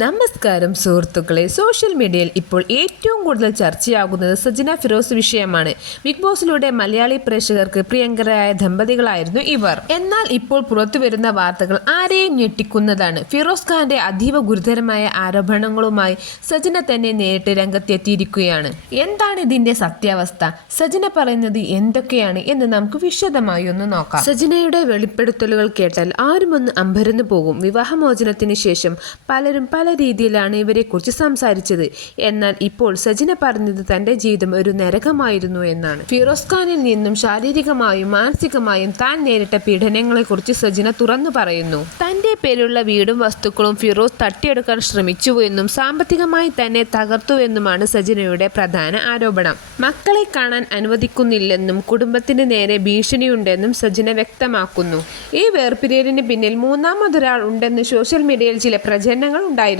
നമസ്കാരം സുഹൃത്തുക്കളെ, സോഷ്യൽ മീഡിയയിൽ ഇപ്പോൾ ഏറ്റവും കൂടുതൽ ചർച്ചയാകുന്നത് സജന ഫിറോസ് വിഷയമാണ്. ബിഗ് ബോസിലൂടെ മലയാളി പ്രേക്ഷകർക്ക് പ്രിയങ്കരായ ദമ്പതികളായിരുന്നു ഇവർ. എന്നാൽ ഇപ്പോൾ പുറത്തുവരുന്ന വാർത്തകൾ ആരെയും ഞെട്ടിക്കുന്നതാണ്. ഫിറോസ് ഖാന്റെ അതീവ ഗുരുതരമായ ആരോപണങ്ങളുമായി സജന തന്നെ നേരിട്ട് രംഗത്തെത്തിയിരിക്കുകയാണ്. എന്താണ് ഇതിന്റെ സത്യാവസ്ഥ? സജന പറയുന്നത് എന്തൊക്കെയാണ് എന്ന് നമുക്ക് വിശദമായി ഒന്ന് നോക്കാം. സജനയുടെ വെളിപ്പെടുത്തലുകൾ കേട്ടാൽ ആരുമൊന്ന് അമ്പരന്ന് പോകും. വിവാഹമോചനത്തിന് ശേഷം പലരും പല രീതിയിലാണ് ഇവരെക്കുറിച്ച് സംസാരിച്ചത്. എന്നാൽ ഇപ്പോൾ സജന പറഞ്ഞത് തന്റെ ജീവിതം ഒരു നരകമായിരുന്നു എന്നാണ്. ഫിറോസ് ഖാനിൽ നിന്നും ശാരീരികമായും മാനസികമായും താൻ നേരിട്ട പീഡനങ്ങളെക്കുറിച്ച് സജന തുറന്നു പറയുന്നു. തന്റെ പേരുള്ള വീടും വസ്തുക്കളും ഫിറോസ് തട്ടിയെടുക്കാൻ ശ്രമിച്ചുവെന്നും സാമ്പത്തികമായി തന്നെ തകർത്തുവെന്നുമാണ് സജനയുടെ പ്രധാന ആരോപണം. മക്കളെ കാണാൻ അനുവദിക്കുന്നില്ലെന്നും കുടുംബത്തിന് നേരെ ഭീഷണിയുണ്ടെന്നും സജന വ്യക്തമാക്കുന്നു. ഈ വേർപിരിയലിന് പിന്നിൽ മൂന്നാമതൊരാൾ ഉണ്ടെന്ന് സോഷ്യൽ മീഡിയയിൽ ചില പ്രചരണങ്ങൾ ഉണ്ടായിരുന്നു.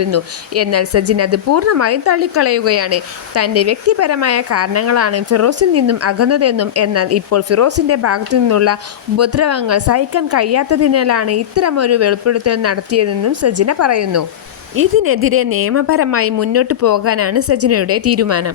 എന്നാൽ സജന അത് പൂർണ്ണമായും തള്ളിക്കളയുകയാണ്. തന്റെ വ്യക്തിപരമായ കാരണങ്ങളാണ് ഫിറോസിൽ നിന്നും അകന്നതെന്നും എന്നാൽ ഇപ്പോൾ ഫിറോസിന്റെ ഭാഗത്തു നിന്നുള്ള ഉപദ്രവങ്ങൾ സഹിക്കാൻ കഴിയാത്തതിനാലാണ് ഇത്തരമൊരു വെളിപ്പെടുത്തൽ നടത്തിയതെന്നും സജന പറയുന്നു. ഇതിനെതിരെ നിയമപരമായി മുന്നോട്ട് പോകാനാണ് സജനയുടെ തീരുമാനം.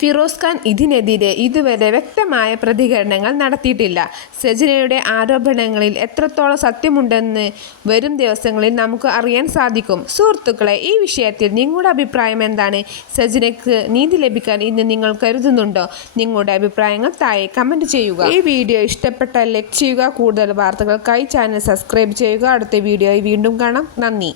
ഫിറോസ് ഖാൻ ഇതിനെതിരെ ഇതുവരെ വ്യക്തമായ പ്രതികരണങ്ങൾ നടത്തിയിട്ടില്ല. സജനയുടെ ആരോപണങ്ങളിൽ എത്രത്തോളം സത്യമുണ്ടെന്ന് വരും ദിവസങ്ങളിൽ നമുക്ക് അറിയാൻ സാധിക്കും. സുഹൃത്തുക്കളെ, ഈ വിഷയത്തിൽ നിങ്ങളുടെ അഭിപ്രായം എന്താണ്? സജനയ്ക്ക് നീതി ലഭിക്കാൻ ഇന്ന് നിങ്ങൾ കരുതുന്നുണ്ടോ? നിങ്ങളുടെ അഭിപ്രായങ്ങൾ താഴെ കമൻറ്റ് ചെയ്യുക. ഈ വീഡിയോ ഇഷ്ടപ്പെട്ടാൽ ലൈക്ക് ചെയ്യുക. കൂടുതൽ വാർത്തകൾക്കായി ചാനൽ സബ്സ്ക്രൈബ് ചെയ്യുക. അടുത്ത വീഡിയോയിൽ വീണ്ടും കാണാം. നന്ദി.